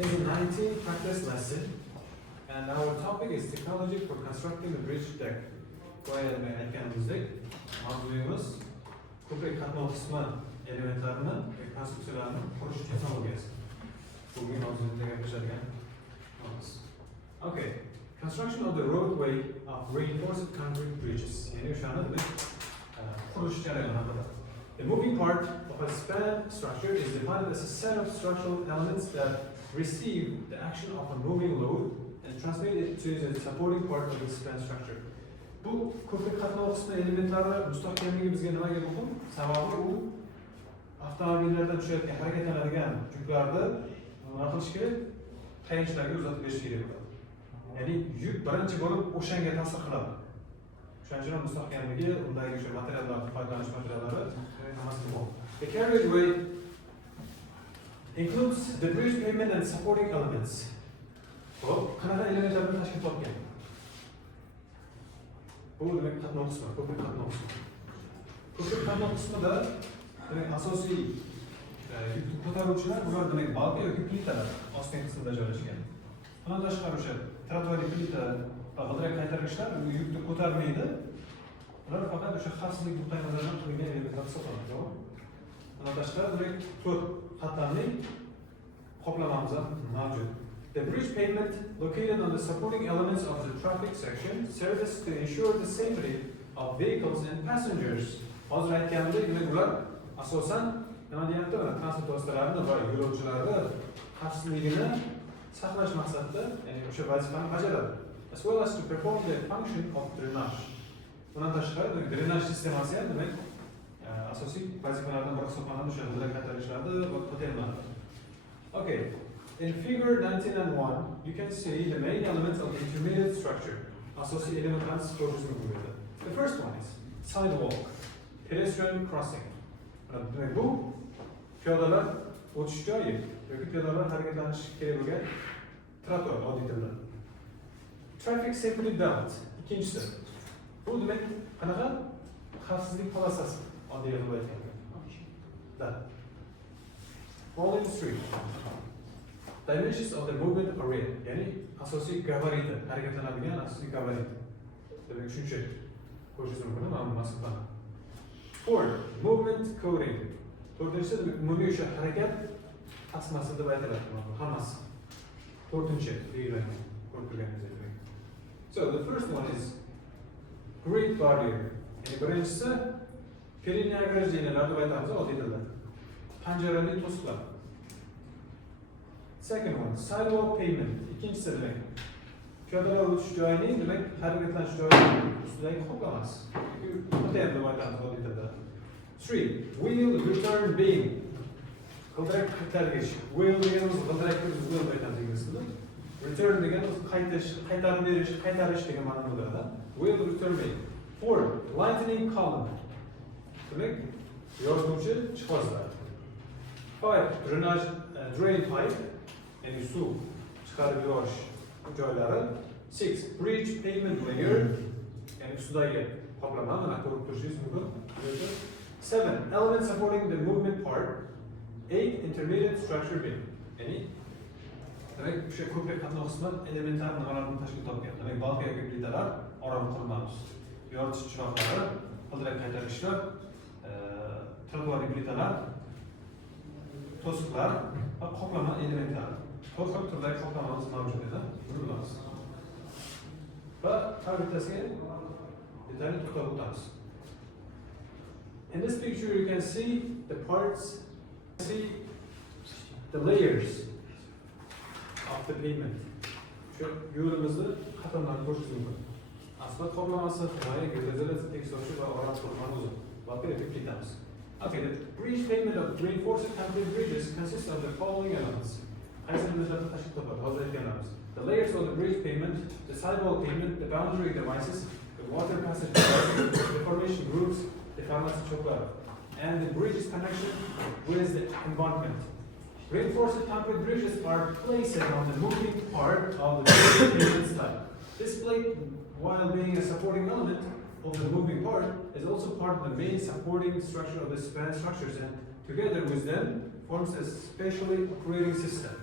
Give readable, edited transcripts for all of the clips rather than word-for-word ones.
is a 19 practice lesson, and our topic is technology for constructing the bridge deck. Boyada aytganimizdek, mavzuyimiz ko'prik qatnov qismi elementlarini va konstruksiyalarni qurish texnologiyasi. Bugungi mavzumizda gaplashadigan bo'lamiz. Okay, construction of the roadway of reinforced concrete bridges. Yani o'shani demak qurish jarayoni haqida. The moving part of a span structure is defined as a set of structural elements that receive the action of a moving load and transmit it to the supporting part of the span structure. Bu ko'prik qatnov qismi elementlari mustahkamligi bizga nimaga muhim? Sababi u avtomobillardan tushayotgan harakatlanadigan yuklarni nima qilish kerak? Tayanchlarga uzatib berish kerak bo'ladi. Ya'ni yuk birinchi bo'lib o'shanga ta'sir qiladi. Shuning uchun mustahkamligi, undagi o'sha materiallar, foydalanish materiallari hammasi muhim. The carriageway includes the bridge pavement and supporting elements. Hop, qanaqa elementlardan tashkil topgan? Bu demak qatnov qismi, ko'prik qatnov qismi. Ko'prik qatnov qismida demak asosiy yuk ko'taruvchilar, bular demak balka yoki plitalar ostki qismida joylashgan. Bundan tashqari o'sha trotuar plita va g'ildirak qaytargichlar yukni ko'tarmaydi. Ular faqat o'sha xavfsizlik nuqtai nazaridan qurilgan elementlar hisoblanadi. Bundan tashqari demak 4 qatlamli qoplamamiz ham mavjud. The bridge pavement located on the supporting elements of the traffic section serves to ensure the safety of vehicles and passengers. Hozir aytganimdek, demak ular asosan nima deyapti? Transport vositalarini va yo'lovchilarni xavfsizligini saqlash maqsadida, ya'ni o'sha vazifani bajaradi. As well as to perform the function of drainage. Bundan tashqari drenaj sistemasi ham demak asosiy vazifalardan biri hisoblanadi, o'sha g'ildirak qaytargichlarni va ko'tarmalarni. Okay. In figure 19 and 1, you can see the main elements of the intermediate structure. Asosiy elementlarni ko'rishni mumkin. The first one is sidewalk, pedestrian crossing. Demak bu piyodalar o'tish joyi yoki piyodalar harakatlanishi kerak bo'lgan trotuar oddiy tilda. Traffic safety belt, ikkinchisi. Bu demak qanaqa xavfsizlik polosasi oddiy qilib aytganda. Rolling street. Dimensions of the movement array, ya'ni asosiy gabariti, harakatlanadigan asosiy gabarit. Demak shuncha ko'rishingiz mumkin, mana masalan. Fourth, movement coding. To'rtinchisi demak umumiy o'sha harakat tasmasi deb aytiladi, hammasi. To'rtinchi belgilangan, ko'rib turganingizdek demak. So the first one is grid barrier. Ya'ni birinchisi переднее ограждениеlar deb aytamiz oddiy tilda. Panjarali to'siqlar. Second one, sidewalk pavement. İkincisi demek. Piyodalar o'tish joyining demek harakatlanish joyining ustidagi qoplamasi. O'tayapti deb aytamiz oddiy tilda. 3. Wheel return beam. G'ildirak qaytargich. Wheel deganimiz g'ildirakni wheel deb aytamiz ingliz tilida. Return deganimiz qaytarib berish, qaytarish degan ma'noda bo'ladi. Wheel return beam. 4. Lightning column. Demek yorituvchi jihozlar. 5. Drain pipe. Yani suv chiqarib yuborish joylari. 6. Bridge pavement layer, yani ustidagi qoplama, mana ko'rib turishingiz mumkin. 7. Element supporting the movement part. 8. Intermediate structure beam. Ya'ni demak o'sha ko'prik qatnov qismi elementar nimalardan tashkil topgan. Demak balka yoki plitalar, oraliq qurilmamiz. Yoritish chiroqlari, g'ildirak qaytargichlar, trotuar plitalar, to'siqlar va qoplama elementlari. To'rt xil turdagi qoplamamiz mavjud edi. Buni bilamiz. Va har bittasiga detalli to'xtalib o'tamiz. In this picture you can see the parts, see the layers of the pavement. Shu yo'limizni qatlamlarni ko'rishingiz mumkin. Asfalt qoplamasi, himoya, gilzalar, teksturchi va oraliq qurilmani o'zi. Balki plitamiz. Okay, the bridge pavement of reinforced concrete bridges consists of the following elements. The layers of the bridge pavement, the sidewall pavement, the boundary devices, the water passage devices, the formation groups, the farmacy chopper, and the bridge's connection with the embankment. Reinforced concrete bridges are placed on the moving part of the bridge pavement style. This plate, while being a supporting element of the moving part, is also part of the main supporting structure of the span structures, and together with them forms a spatially operating system.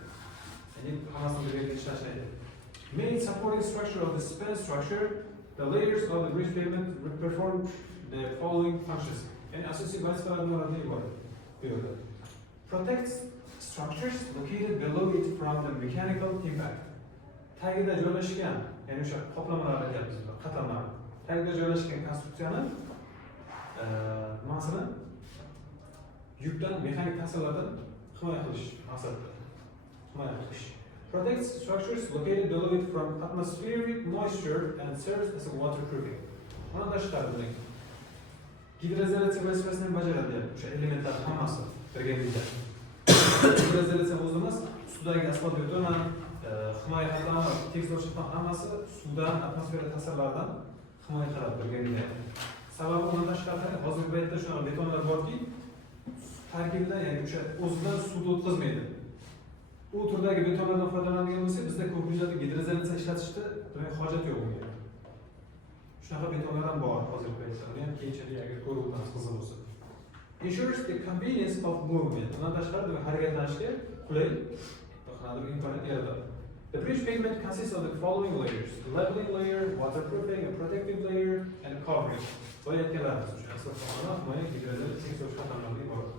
Yani hammasini birga ishlaydi. Main supporting structure of the span structure, the layers of the bridge pavement perform the following functions. Yani asosiy vazifalardan iborat. Bu yerda. Protects structures located below it from the mechanical impact. Tagida joylashgan, ya'ni o'sha qoplamalar aytyapmiz, qatlamlar. Tagida joylashgan konstruksiyani nimasini yukdan, mexanik ta'sirlardan himoya qilish maqsadida. Himoya qilish. Protects structures located below it from atmospheric moisture and serves as a waterproofing. Mana tashqari buning gidroizolyatsiya vazifasini bajaradi, o'sha elementlar hammasi birgalikda. Gidroizolyatsiya o'zimiz suvdagi asfalt betondan himoya qatlami, tekstilchilikdan hammasi suvdan, atmosfera ta'sirlaridan himoya qiladi birgalikda. Sababi undan tashqari hozirgi paytda shunaqa betonlar borki, tarkibida ya'ni o'sha o'zidan suvni o'tkazmaydi. U turdagi betonlardan foydalanadigan bo'lsak, bizda ko'pincha gidroizolyatsiya ishlatishda demak hojat yo'q bunga. Shunaqa betonlar ham bor hozirgi paytda. Uni ham keyinchalik agar ko'rib o'tamiz qiziq bo'lsa. Ensures the convenience of movement. Undan tashqari harakatlanishga qulay imkoniyat yaratadi. The bridge pavement consists of the following layers: a leveling layer, waterproofing, a protective layer, and a covering. Boyatganlarimiz uchun asoslangan himoya gidroizolyatsiya tekshirish qatlamlaridan iborat.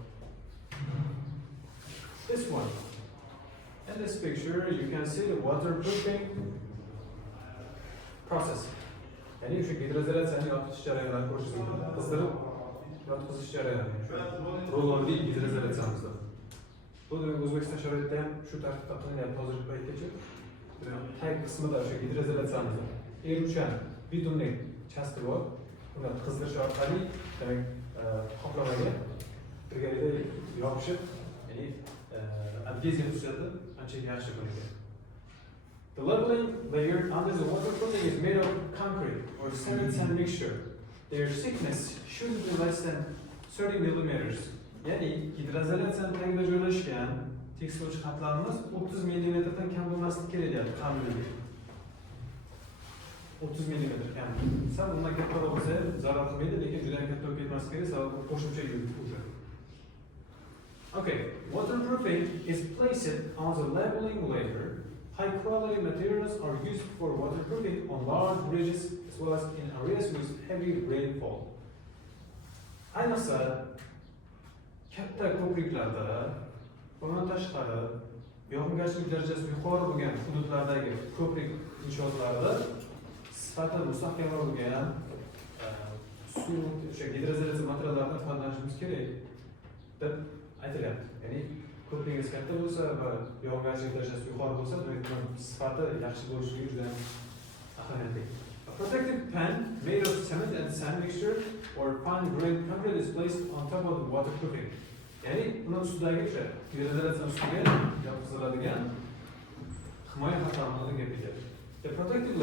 This one. In this picture, you can see the waterproofing process. Yani şu gidroizolyatsiyani yotish jarayonlarini ko'rish mumkin. Qizdirib yotqizish jarayoni. Rulonli gidroizolyatsiyamizda. Bu demak O'zbekiston sharoitida ham shu tartibda qilinyapti hozirgi paytgacha. Tag qismida o'sha gidroizolyatsiyamizda eruvchan betonning chasti bor. Uni qizdirish orqali demak qoplamaga birgalikda yopishib, ya'ni adheziya tuzadi, ancha yaxshi bo'ladi. The leveling layer under the waterproofing is made of concrete or cement sand mixture. Their thickness should be less than 30 millimeters. Yani gidroizolyatsiyaning tagida joylashgan tekstilchi qatlamimiz 30 millimetrdan kam bo'lmasligi kerak deyapti qanday. 30 millimetr kam. Sal undan kattaroq bo'lsa zarar qilmaydi, lekin juda ham katta bo'lib ketmasligi kerak, sababi qo'shimcha yuk o'sha. Okay, waterproofing is placed on the leveling layer. High quality materials are used for waterproofing on large bridges as well as in areas with heavy rainfall. Ayniqsa katta ko'priklarda, bundan tashqari yog'ingarchilik darajasi yuqori bo'lgan hududlardagi ko'prik inshootlarida sifati mustahkamroq bo'lgan suv, o'sha gidroizolyatsiya materiallaridan foydalanishimiz kerak deb aytilyapti. Ya'ni ko'prigingiz katta bo'lsa va yog'ingarchilik darajasi yuqori bo'lsa, demak sifati yaxshi bo'lishligi juda ahamiyatli. A protective pan made of cement and sand mixture or fine grained concrete is placed on top of the waterproofing. Ya'ni uni ustidagi o'sha gidroizolyatsiya ustiga yotqiziladigan himoya qatlamini gap ketadi. The protective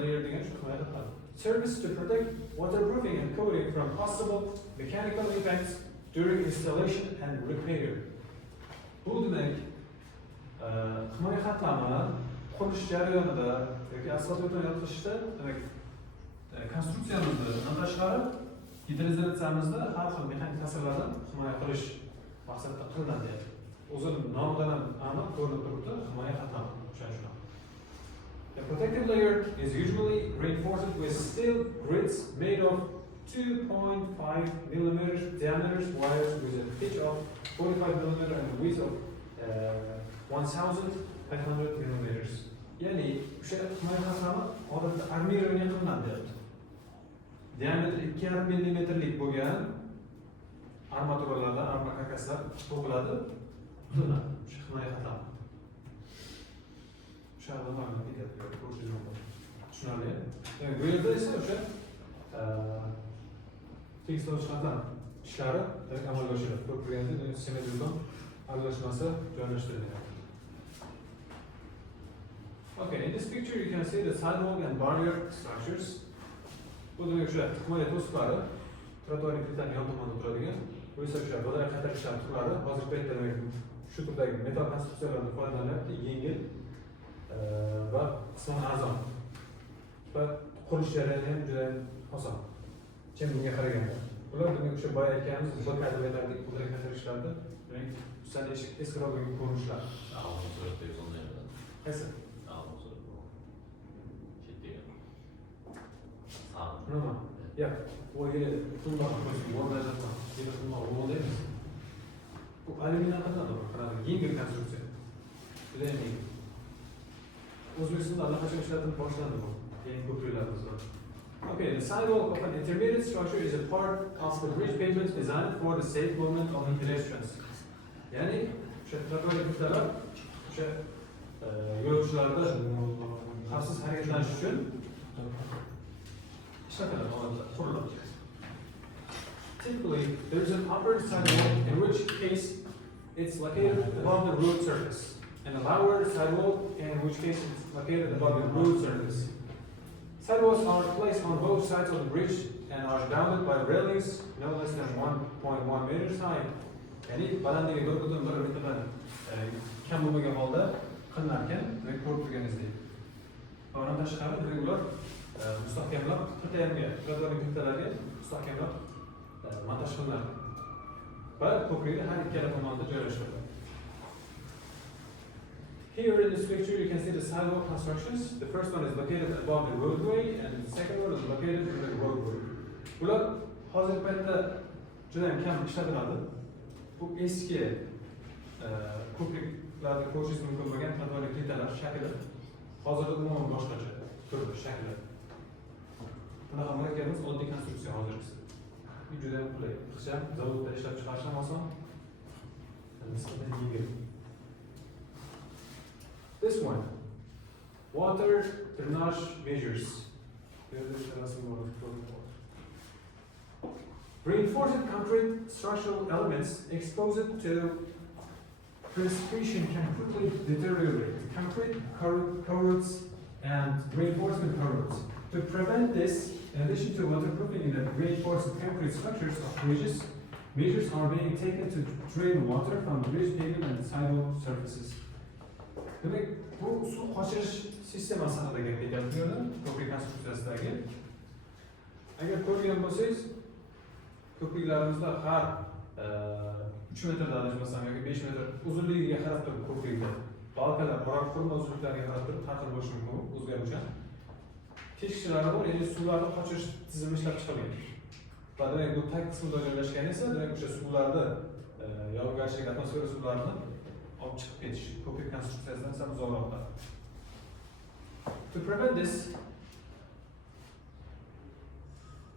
layer degan shu himoya qatlami. Serves to protect waterproofing and coating from possible mechanical impacts during installation and repair. Bu demak himoya qatlami qurilish jarayonida yoki asfalt beton yotqizishda demak konstruksiyamizni tashqari gidroizolyatsiyamizda har xil mexanik ta'sirlardan himoya qilish maqsadida qilinadi. O'zi nomidan ham aniq ko'rinib turibdi, himoya qatlami. The protective layer is usually reinforced with steel grids made of 2.5 millimeters diameter wires with a pitch of 45 millimeter and a width of 1,500 millimeters. Yani o'sha himoya qatlami odatda armiraga qilinadi. Diametri 2,5 millimetrlik bo'lgan armaturalardan arma karkaslar to'qiladi, qilinadi o'sha himoya qatlami. Shahar ketadi, ko'rishingiz mumkin. Tushunarli. Bu yerda esa o'sha tekstilchi qatlam ishlari amalga oshiriladi. Ko'pirganda sement beton aralashmasi joylashtirilgan. Okay, in this picture you can see the sidewalk and barrier structures. Bu demak o'sha himoya to'siqlari, trotuarning ketidan yon tomonda turadigan, bu esa o'sha bodai qaytarishlar turlari. Hozirgi paytda demak shu turdagi metal konstruksiyalardan foydalanyapti, yengil va qisman arzon. Va qurilish jarayoni ham juda oson. Kim bunga qaraganda. Bular demak o'sha boya aytganimiz bodai qaytarishlarda, demak ustidan eskiroq bo'lgan ko'rinishlar. Suratda sonda Qaysi? Nima? Yo'q. Bu yeri bundoq qo'yishim, o'rnatma. Yeri bundoq o'g'laymiz. Bu alyuminiydan qanday? Yengil konstruksiya. Juda ham yengil. O'zbekistonda allaqachon ishlatilib boshlandi bu. Yangi ko'priklarimiz bor. Okay, the sidewalk of an intermediate structure is a part of the bridge pavement designed for the safe movement of pedestrians. Ya'ni o'sha trotuar bekatlar o'sha yo'lovchilarda xavfsiz harakatlanish uchun ishlatiladi, quriladi. Typically, there is an upper sidewalk in which case it's located above the road surface, and a lower sidewalk in which case it's located above the road surface. Sidewalks are placed on both sides of the bridge and are bounded by railings no less than 1.1 meters high. Yani balandligi 1.1 metrdan kam bo'lmagan holda qilinarkan, demak ko'rib turganingizdek. Bundan tashqari demak ular mustahkamlab qirqayamga, trotuar bekatlarga mustahkamlab montaj qilinadi. Va ko'prikni har ikkala tomonda joylashtiriladi. Here in this picture you can see the sidewalk constructions. The first one is located above the roadway and the second one is located in the roadway. Bular hozirgi paytda juda ham kam ishlatiladi. Bu eski ko'priklarda ko'rishingiz mumkin bo'lgan trotuar plitalar shakli hozirda umuman boshqacha turdi shakli. Bunaqa murakkab emas, oddiy konstruksiya hozirgisi. Bu juda ham qulay. Ixcham zavodda ishlab chiqarish ham oson. Nisbatan yengil. This one, water drainage measures. Reinforced concrete structural elements exposed to precipitation can quickly deteriorate. Concrete corrodes and reinforcement corrodes. To prevent this, in addition to waterproofing in the reinforced concrete structures of bridges, measures are being taken to drain water from bridge pavement and sidewalk surfaces. Demek bu suv qochirish sistemasi haqida gap ketyapti yo'lda, ko'prik konstruksiyasidagi. Agar ko'rgan bo'lsangiz, ko'priklarimizda har 3 metrdan adashmasam yoki 5 metr uzunligiga qarab turib ko'prikda balkalar, qurma uzunliklariga qarab turib har xil bo'lishi mumkin, o'zgaruvchan. Teshikchalari bor, ya'ni suvlarni qochirish tizimi ishlab chiqilgan. Va demak bu tag qismida joylashgan esa, demak o'sha suvlarni yog'ingarchilik atmosfera suvlarini olib chiqib ketish ko'prik konstruksiyasidan sal uzoqroqda. To prevent this,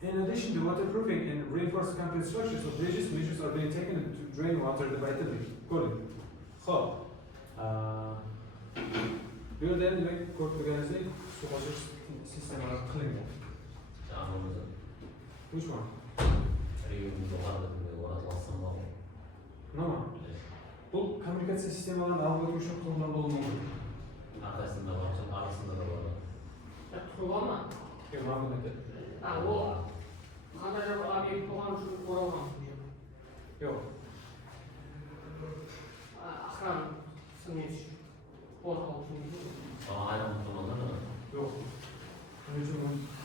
in addition to waterproofing and reinforced concrete structures of bridges, measures are being taken to drain water effectively. Good. Xo'p. Bu yerda ham demak ko'rib turganingizdek suv qochirish sistemalari qilingan. Which one? Nima? Bu kommunikatsiya sistemalarini avvalgi o'sha qurilmalar bo'lmaydi. Arkasında var, arasında da var. Kurulama. Yo'q, mana bunday. Ha, o qanday obyekt bo'lgan shu ko'raman. Yo'q. Aqran sinish. Portal sinish. Ama ayran tutulmadan mı? Yo'q. Shuning uchun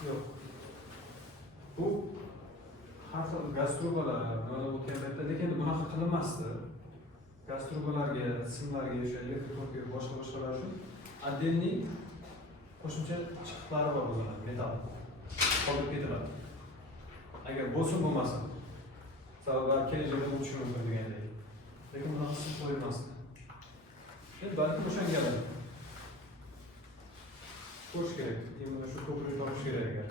yo'q. Bu har xil gaz trubalar, mana bu kamayda, lekin bunaqa qilinmasdi. Gaz trubalarga, simlarga, o'sha elektrik tokiga boshqa uchun отдельный qo'shimcha chiqitlar bor o'zida, metal. Qoldirib ketiladi. Agar bo'lsin bo'lmasin, sabablar kelajakda o'tishi mumkin degandek. Lekin bunaqasi qo'yilmasdi. Endi balki o'shangalar ko'rish kerak. Endi shu ko'prikni topish kerak ekan.